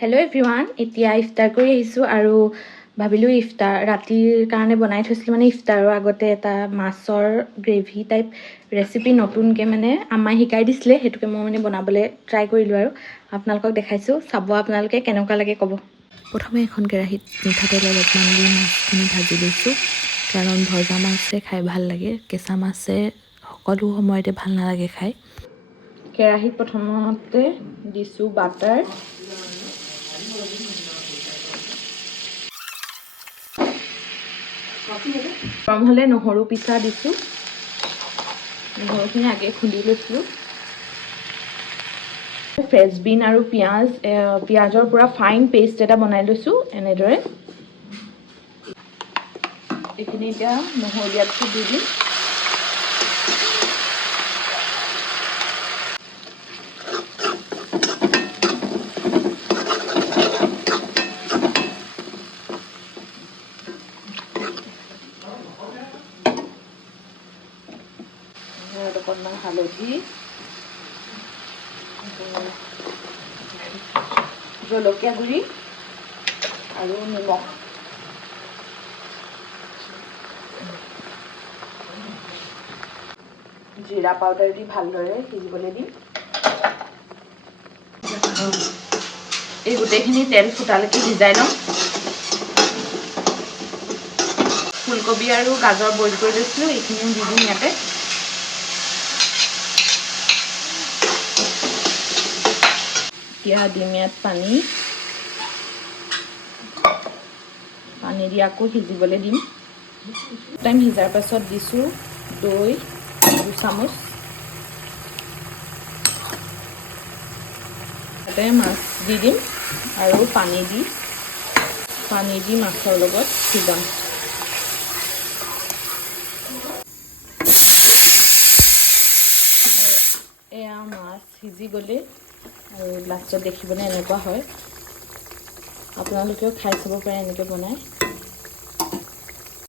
Hello' everyone, এতিয়া ইফতাৰ কৰি আহিছোঁ আৰু ভাবিলোঁ ৰাতিৰ কাৰণে বনাই থৈছিলোঁ মানে ইফতাৰৰ আগতে এটা মাছৰ গ্ৰেভি টাইপ ৰেচিপি নতুনকৈ মানে আম্মাই শিকাই দিছিলে, সেইটোকে মই মানে বনাবলৈ ট্ৰাই কৰিলোঁ আৰু আপোনালোকক দেখাইছোঁ। চাব আপোনালোকে কেনেকুৱা লাগে ক'ব। প্ৰথমে এখন কেৰাহীত মিঠাতেল অলপমান দি মাছখিনি ভাজি লৈছোঁ, কাৰণ ভজা মাছে খাই ভাল লাগে, কেঁচা মাছে সকলো সময়তে ভাল নালাগে খাই। কেৰাহীত প্ৰথমতে দিছোঁ বাটাৰ, গৰম হ'লে নহৰু পিচা দিছোঁ, নহৰুখিনি আগে খুন্দি লৈছোঁ। ফ্ৰেঞ্চবিন আৰু পিঁয়াজৰ পৰা ফাইন পেষ্ট এটা বনাই লৈছোঁ এনেদৰে। এইখিনি এতিয়া নহৰু দিয়াৰ পিছত দি দিম। অকণমান হালধি, জলকীয়া গুড়ি আৰু নিমখ। জিৰা পাউডাৰ দি ভালদৰে সিজিবলৈ দিম। এই গোটেইখিনি তেল ফুটালৈকে সিজাই লওঁ। ফুলকবি আৰু গাজৰ বইল কৰি লৈছিলোঁ, এইখিনিও দি দিম ইয়াতে। এতিয়া দিম ইয়াত পানী দি আকৌ সিজিবলৈ দিম। টাইম সিজাৰ পাছত দিছোঁ দৈ 2 চামুচ। তাতে মাছ দি দিম আৰু পানী দি মাছৰ লগত সিজাম। এয়া মাছ সিজি গ'লে আৰু লাষ্টত দেখিবলৈ এনেকুৱা হয়। আপোনালোকেও খাই চাব পাৰে এনেকৈ বনাই।